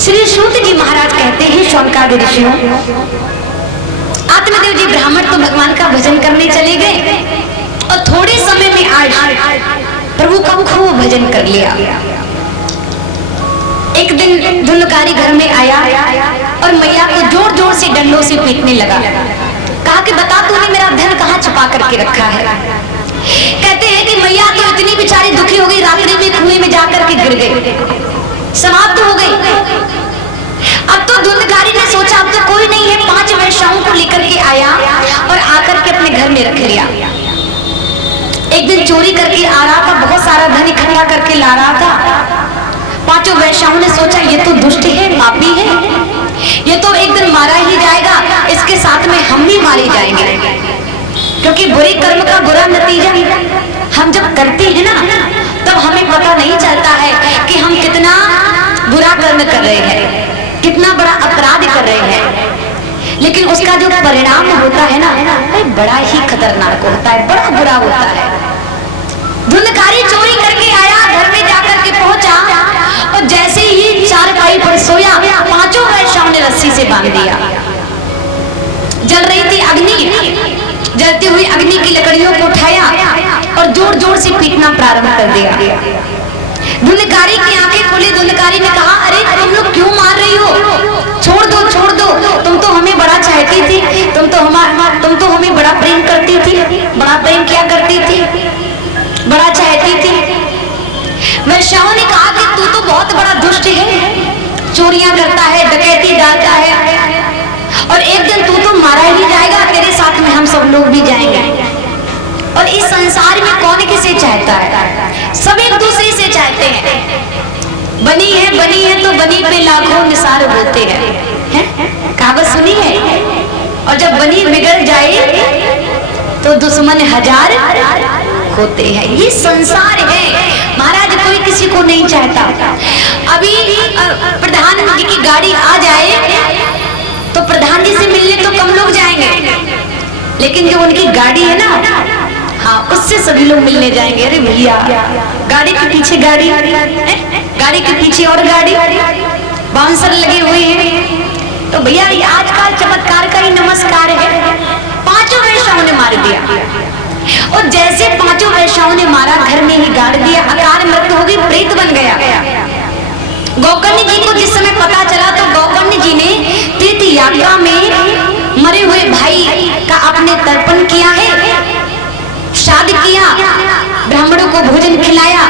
श्री सूत जी महाराज कहते हैं, शौनकादि ऋषियों, आत्मदेव जी ब्राह्मण तो भगवान का भजन करने चले गए और थोड़े समय में आज प्रभु का खूब भजन कर लिया। एक दिन धुंधकारी घर में आया और मैया को जोर जोर से डंडों से पीटने लगा। कहा कि बता तूने मेरा धन कहाँ छुपा करके रखा है। कहते हैं कि मैया तो इतनी बेचारी दुखी हो गई, रात्रि में कुएं में जाकर के गिर गई, समाप्त हो गई। अब तो धुंधकारी ने सोचा अब तो कोई नहीं है, 5 वैश्याओं को लेकर के आया और आकर के अपने घर में रख लिया। एक दिन चोरी करके आ रहा था, बहुत सारा धन इकट्ठा करके ला रहा था। 5 वैश्याओं ने सोचा ये तो दुष्ट है, पापी है, ये तो एक दिन मारा ही जाएगा, इसके साथ में हम भी मारे जाएंगे, क्योंकि बुरे कर्म का बुरा नतीजा हम जब करते हैं ना तब हमें पता नहीं चलता है कि हम कितना बुरा कर्म कर रहे हैं, कितना बड़ा अपराध कर रहे हैं, लेकिन उसका जो परिणाम होता है ना बड़ा ही खतरनाक होता है, बड़ा बुरा होता है। धुंधकारी चोरी करके आया, घर में जाकर के पहुंचा और जैसे ही चारपाई पर सोया, 5 वैश्याओं ने रस्सी से बांध दिया। जल रही थी अग्नि, जलती हुई अग्नि की लकड़ियों को उठाया और जोर जोर से पीटना प्रारंभ कर दिया। धुंधकारी की आंखें खुली। धुंधकारी ने कहा, अरे तुम लोग क्यों मार रही हो, छोड़ दो छोड़ दो, तुम तो हमें बड़ा चाहती थी, तुम तो हमें बड़ा प्रेम करती थी। बड़ा प्रेम क्या करती थी, बड़ा चाहती थी। वैश्याओं ने कहा कि तू तो बहुत बड़ा दुष्ट है, चोरियां करता है, डकैती डालता है, और एक दिन तू तो मारा ही जाएगा, तेरे साथ में हम सब लोग भी जाएंगे। और इस संसार में कौन किसे चाहता है, सब एक दूसरे से चाहते हैं। बनी है तो बनी पे लाखों निसार होते हैं, कहावत सुनी है। और जब बनी बिगड़ जाए तो दुश्मन 1000 होते हैं। ये संसार है महाराज, कोई किसी को नहीं चाहता। अभी प्रधानमंत्री की गाड़ी आ जाए तो प्रधान जी से मिलने तो कम लोग जाएंगे, लेकिन जो उनकी गाड़ी है ना, हाँ, उससे सभी लोग मिलने जाएंगे। अरे भैया, गाड़ी के पीछे गाड़ी, गाड़ी के पीछे और गाड़ी, बाउंसर लगे हुए हैं। तो भैया ये आजकल चमत्कार का ही नमस्कार है। 5 वैश्याओं ने मार दिया, और जैसे 5 वैश्याओं ने मारा, घर में ही गाड़ दिया, अकाल मृत्यु हो गई, प्रेत बन गया। गौकर्ण जी को जिस समय पता चला तो गौकर्ण जी ने तीर्थ यात्रा में मरे हुए भाई का आपने तर्पण किया है, श्राद्ध किया, ब्राह्मणों को भोजन खिलाया,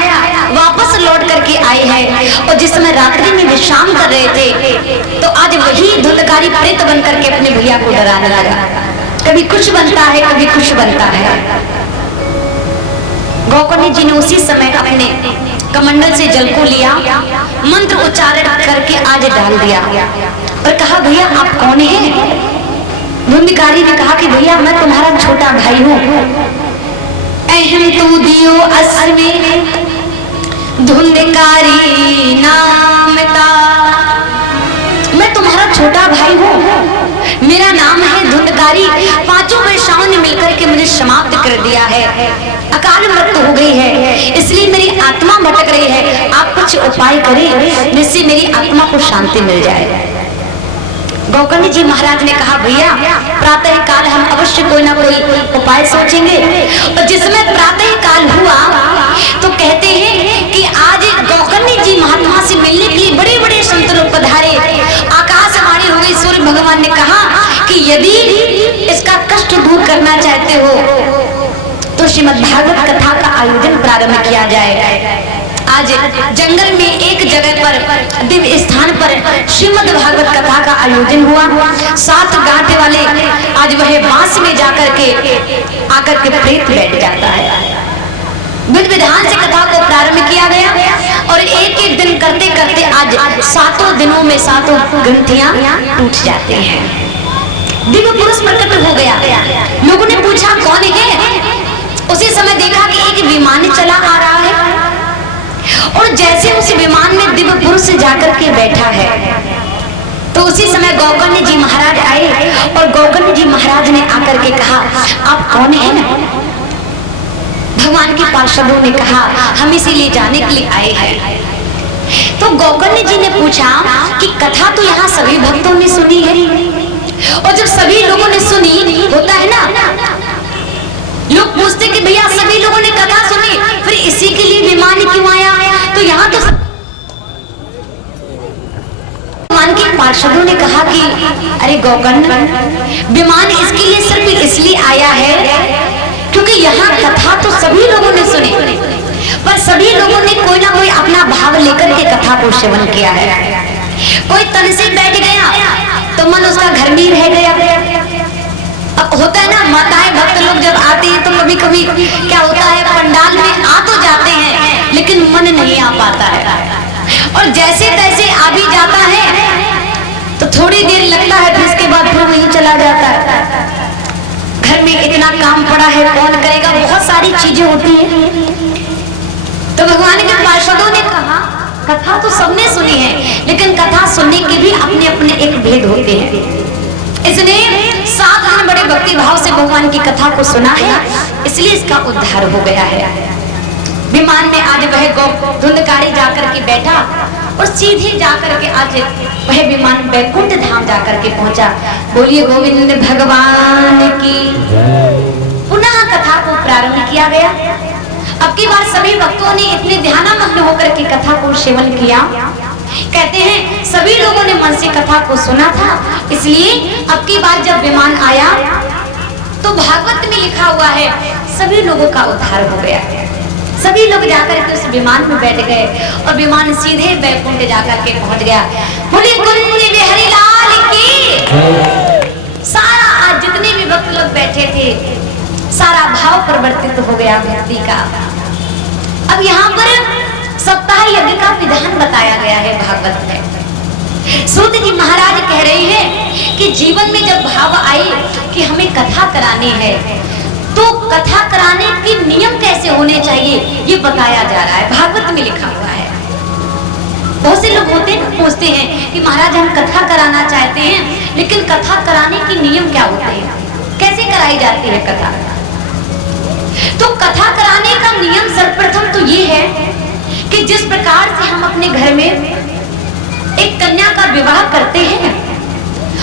वापस लौट करके आए हैं। और जिस समय रात्रि में विश्राम कर रहे थे तो आज वही धुंधकारी प्रेत बन करके अपने भैया को डराने लगा। कभी कुछ बनता है, कभी कुछ बनता है। गौकर्ण जी ने उसी समय अपने कमंडल से जल को लिया, मंत्र उच्चारण करके आज डाल दिया और कहा, भैया आप कौन हैं? धुंधकारी ने कहा कि भैया मैं तुम्हारा छोटा भाई हूँ। अहम तू दियो अस्मे धुंधकारी नाम ता, मैं तुम्हारा छोटा भाई हूँ, मेरा नाम है धुंधकारी। 5 वैश्याओं ने मिलकर के मुझे समाप्त कर दिया है, अकाल मृत्यु हो गई है, इसलिए मेरी आत्मा भटक रही है। आप कुछ उपाय करें जिससे मेरी आत्मा को शांति मिल जाए। गौकर्ण जी महाराज ने कहा, भैया प्रातः काल हम अवश्य कोई ना कोई उपाय सोचेंगे। और जिसमें प्रातः काल हुआ तो कहते हैं कि आज गौकर्ण जी महात्मा से मिलने के लिए बड़े बड़े संत लोग पधारे। आकाशवाणी हो गई, सूर्य भगवान ने कहा कि यदि इसका कष्ट दूर करना चाहते हो तो श्रीमद् भागवत कथा का आयोजन प्रारंभ किया जाए। आज जंगल में एक जगह पर दिव्य स्थान पर श्रीमद् भागवत कथा का आयोजन हुआ। 7 गांठ वाले आज वह बांस में जाकर के आकर के प्रेत बैठ जाता है। विधि विधान से कथा को प्रारंभ किया गया और एक एक दिन करते करते आज 7 दिनों में 7 ग्रंथियां टूट जाती हैं। दिव्य पुरुष प्रकट हो गया। लोगों ने पूछा कौन है? उसी समय देखा कि एक विमान चला आ रहा है और जैसे उस विमान में दिव्य पुरुष जाकर के बैठा है तो उसी समय गौकर्ण जी महाराज आए और गौकर्ण जी महाराज ने आकर के कहा, आप कौन हैं? भगवान के पार्षदों ने कहा, हम इसीलिए जाने के लिए आए हैं। तो गौकर्ण जी ने पूछा कि कथा तो यहाँ सभी भक्तों ने सुनी है, और जब सभी लोगों ने सुनी, होता है ना, लोग पूछते कि भैया सभी लोगों ने कथा सुनी, फिर इसी के लिए विमान क्यों आया? तो यहाँ तो विमान के पार्षदों ने कहा कि अरे गौकर्ण, विमान इसके लिए सिर्फ इसलिए आया है क्योंकि यहाँ कथा तो सभी लोगों ने सुनी, पर सभी लोगों ने कोई ना कोई अपना भाव लेकर के कथा को श्रवण किया है। कोई तन से बैठ गया तो मन उसका घर में रह गया। अब होता है ना, माताएं भक्त लोग जब आते हैं तो कभी कभी क्या होता है, पंडाल में आ तो जाते हैं लेकिन मन नहीं आ पाता है, और जैसे तैसे आ भी जाता है तो थोड़ी देर लगता है, फिर इसके बाद फिर वहीं चला जाता है। घर में इतना काम पड़ा है, कौन करेगा, बहुत सारी चीजें होती हैं। तो भगवान के पार्षदों ने कहा कथा तो सबने सुनी है, लेकिन कथा सुनने के भी अपने अपने एक भेद होते हैं। इसने 7 दिन बड़े भक्ति भाव से भगवान की कथा को सुना है, इसलिए इसका उद्धार हो गया है। विमान में आज वह धुंधकारी जाकर के बैठा और सीधे जाकर के आज वह विमान वैकुंठ धाम जाकर के पहुंचा। बोलिए गोविंद भगवान की। पुनः कथा को प्रारंभ किया गया। अब की बार सभी भक्तों ने इतने ध्यानमग्न होकर के कथा को सेवन किया। कहते हैं सभी लोगों ने मन से कथा को सुना था, इसलिए अब की बार जब विमान आया तो भागवत में लिखा हुआ है सभी लोगों का उद्धार हो गया। सभी लोग जाकर के उस विमान में बैठ गए और विमान सीधे वैकुंठ जाकर के पहुंच गया। बोले कुंज बिहारी लाल की। सारा आज जितने भी भक्त लोग बैठे थे, सारा भाव परिवर्तित हो गया भक्ति का। अब यहाँ पर सप्ताह यज्ञ का विधान बताया गया है भागवत में। सूत जी महाराज कह रहे हैं कि जीवन में जब भाव आए कि हमें कथा करानी है, तो कथा कराने के नियम कैसे होने चाहिए ये बताया जा रहा है, भागवत में लिखा हुआ है। बहुत से लोग होते हैं पूछते हैं कि महाराज हम कथा कराना चाहते हैं, लेकिन कथा कराने के नियम क्या होते हैं, कैसे कराई जाती है कथा? तो कथा कराने का नियम सर्वप्रथम तो ये है कि जिस प्रकार से हम अपने घर में एक कन्या का विवाह करते हैं,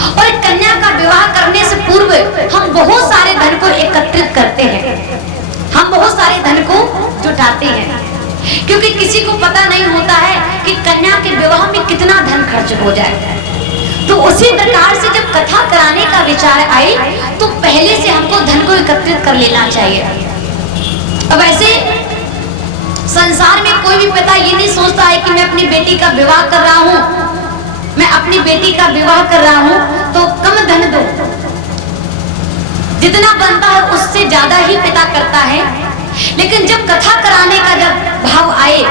और कन्या का विवाह करने से पूर्व हम बहुत सारे धन को एकत्रित करते हैं, हम बहुत सारे धन को जुटाते हैं, क्योंकि किसी को पता नहीं होता है कि कन्या के विवाह में कितना धन खर्च हो जाए। तो उसी प्रकार से जब कथा कराने का विचार आए तो पहले से हमको धन को एकत्रित कर लेना चाहिए। अब ऐसे संसार में कोई भी पिता ये नहीं सोचता है कि मैं अपनी बेटी का विवाह कर रहा हूँ, मैं अपनी बेटी का विवाह कर रहा हूँ तो कम धन दो, जितना बनता है उससे ज्यादा ही पिता करता है। लेकिन जब कथा कराने का जब भाव आए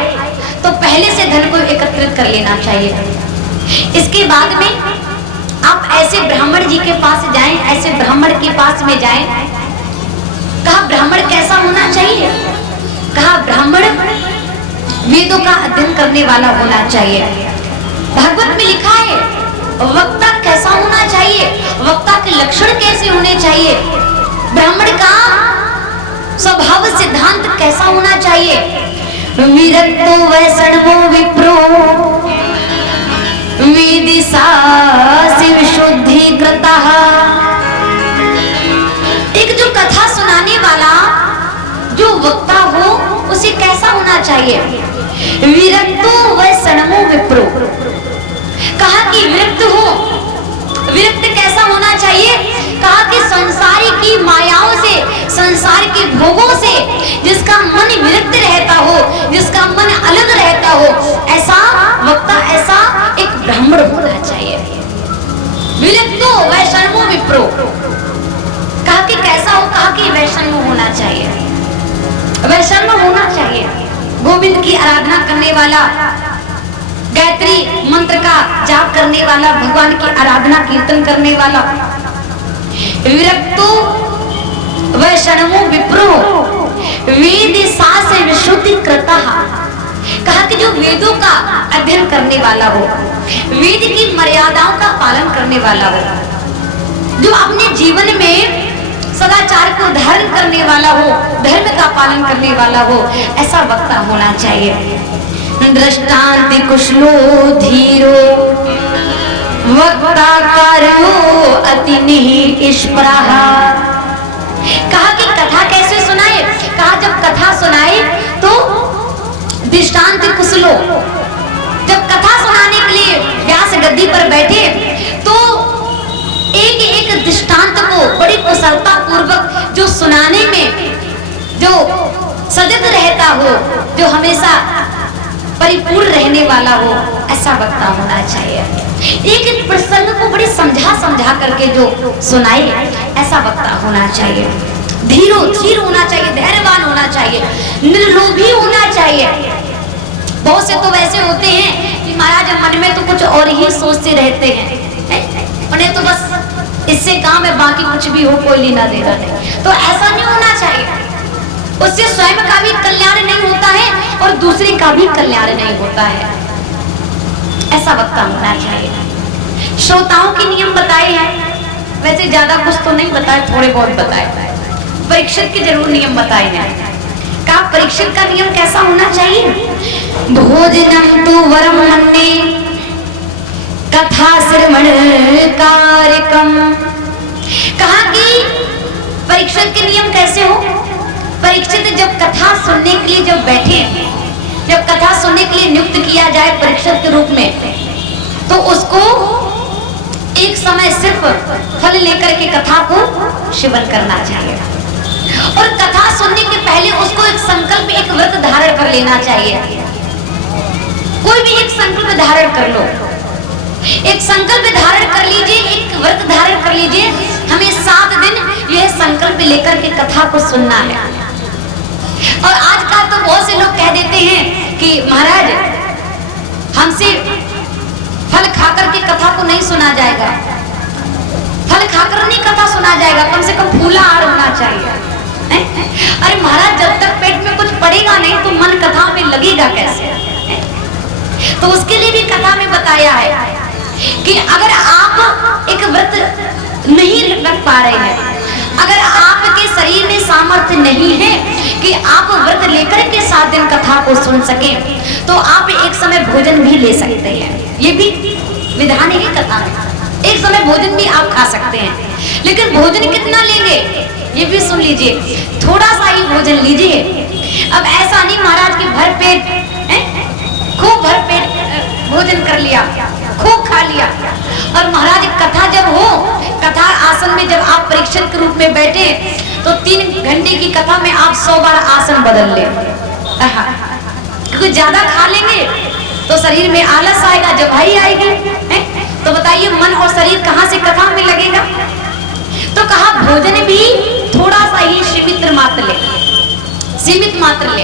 तो पहले से धन को एकत्रित कर लेना चाहिए। इसके बाद में आप ऐसे ब्राह्मण जी के पास जाएं, ऐसे ब्राह्मण के पास में जाएं। कहा ब्राह्मण कैसा होना चाहिए? कहा ब्राह्मण वेदों का अध्ययन करने वाला होना चाहिए। भागवत में लिखा है वक्ता कैसा होना चाहिए, वक्ता के लक्षण कैसे होने चाहिए, ब्राह्मण का स्वभाव सिद्धांत कैसा होना चाहिए। विरक्तो वैष्णवो विप्रो विदिशा शिव शुद्धि कृतः। एक जो कथा सुनाने वाला जो वक्ता हो उसे कैसा होना चाहिए? विरक्तो वैष्णवो विप्रो। कहा कि विरक्त हो, विरक्त कैसा होना चाहिए? कहा कि संसारी की मायाओं से, संसार के भोगों से जिसका मन विरक्त रहता हो, जिसका मन अलग रहता हो, ऐसा वक्ता, ऐसा एक ब्राह्मण होना चाहिए। विरक्तो वैष्णवो विप्रो। कहा कि कैसा हो? कहा कि वैष्णव होना चाहिए, वैष्णव होना चाहिए, गोविंद की आराधना करने वाला, गायत्री मंत्र का जाप करने वाला, भगवान की आराधना कीर्तन करने वाला। विरक्तो वैष्णवो विप्रो वेद शास्त्र विशुद्धि कृतः। कहा कि जो वेदों का अध्ययन करने वाला हो, वेद की मर्यादाओं का पालन करने वाला हो, जो अपने जीवन में सदाचार को धारण करने वाला हो, धर्म का पालन करने वाला हो, ऐसा वक्ता होना चाहिए। दृष्टांति कुशलो धीरो वक्ता कार्यो अति निष्प्रहा। कहा कि कथा कैसे सुनाए? कहा जब कथा सुनाए तो दृष्टांत कुछ लो। जब कथा सुनाने के लिए व्यास गद्दी पर बैठे तो एक एक दृष्टांत को बड़ी कुशलता पूर्वक जो सुनाने में जो सजग रहता हो, जो हमेशा परिपूर्ण रहने वाला हो, ऐसा वक्ता होना चाहिए। एक एक प्रसंग को बड़ी समझा करके जो सुनाए, ऐसा वक्ता होना चाहिए। धीर होना चाहिए, धैर्यवान होना चाहिए, निर्लोभी होना चाहिए। बहुत से तो वैसे होते हैं कि महाराज मन में तो कुछ और ही सोचते रहते हैं, उन्हें तो बस इससे काम है, बाकी कुछ भी हो कोई लेना देना नहीं। तो ऐसा नहीं होना चाहिए। उससे स्वयं का भी कल्याण नहीं होता है और दूसरे का भी कल्याण नहीं होता है। ऐसा वक्ता होना चाहिए। श्रोताओं के नियम बताए हैं, वैसे ज्यादा कुछ तो नहीं बताए, थोड़े बहुत बताए। परीक्षित के जरूर नियम बताए हैं। का परीक्षित का नियम कैसा होना चाहिए? भोजनम तु वरम मन्ये कथा श्रवण कार्यकम। कहा कि परीक्षित के नियम कैसे हो? परीक्षित जब कथा सुनने के लिए जब बैठे, जब कथा सुनने के लिए नियुक्त किया जाए परीक्षित के रूप में, तो उसको एक समय सिर्फ फल लेकर के कथा को श्रवण करना चाहिए। और कथा सुनने के पहले उसको एक संकल्प, एक व्रत धारण कर लेना चाहिए। कोई भी एक संकल्प धारण कर लो, एक संकल्प धारण कर लीजिए, एक व्रत धारण कर लीजिए। हमें 7 दिन यह संकल्प लेकर के कथा को सुनना है। और आजकल तो बहुत से लोग कह देते हैं कि महाराज हमसे फल खाकर के कथा को नहीं सुना जाएगा, फल खाकर नहीं कथा सुना जाएगा, कम से कम फूला आहार होना चाहिए। अरे महाराज जब तक पेट में कुछ पड़ेगा नहीं तो मन कथा में लगेगा कैसे? तो उसके लिए भी कथा में बताया है कि अगर आप एक व्रत नहीं रख पा रहे हैं, अगर आपके शरीर में सामर्थ्य नहीं है कि आप व्रत लेकर के 7 दिन कथा को सुन सके, तो आप एक समय भोजन भी ले सकते हैं। ये भी विधान है कथा में, एक समय भोजन भी आप खा सकते हैं। लेकिन भोजन कितना लेंगे ये भी सुन लीजिए, थोड़ा सा ही भोजन लीजिए। अब ऐसा नहीं महाराज की भर पेट खूब भर पेट भोजन कर लिया, खूब खा लिया। और महाराज कथा जब हो, कथा आसन में जब आप परीक्षित के रूप में बैठे तो 3 घंटे की कथा में आप 100 बार आसन बदल ले। क्योंकि ज्यादा खा लेंगे तो शरीर में आलस आएगा, जवाई आएगी। तो बताइए मन और शरीर कहाँ से कथा में लगेगा? तो कहा भोजन भी थोड़ा सा ही सीमित मात्र ले, सीमित मात्र ले।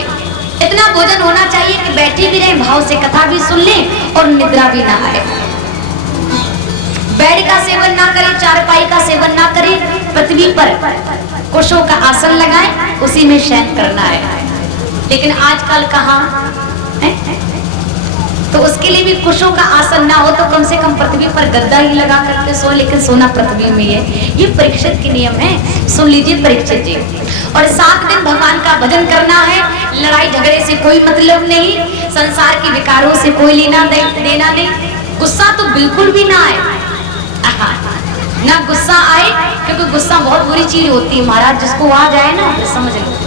इतना भोजन होना चाहिए कि बैठे भी रहे, भाव से कथा भी सुन ले और निद्रा भी ना आए। बेड का सेवन ना करें, चारपाई का सेवन ना करें, पृथ्वी पर कुशों का आसन लगाएं, उसी में शयन करना है। लेकिन आजकल कहाँ है? तो उसके लिए भी कुशों का आसन ना हो तो कम से कम पृथ्वी पर गद्दा ही लगा करके सो, लेकिन सोना पृथ्वी में है। ये परीक्षित के नियम है, सुन लीजिए परीक्षित जी। और 7 दिन भगवान का भजन करना है, लड़ाई झगड़े से कोई मतलब नहीं, संसार के विकारों से कोई लेना देना नहीं, गुस्सा तो बिल्कुल भी ना आए, ना गुस्सा आए, क्योंकि गुस्सा बहुत बुरी चीज होती है महाराज, जिसको आ जाए ना तो समझ लो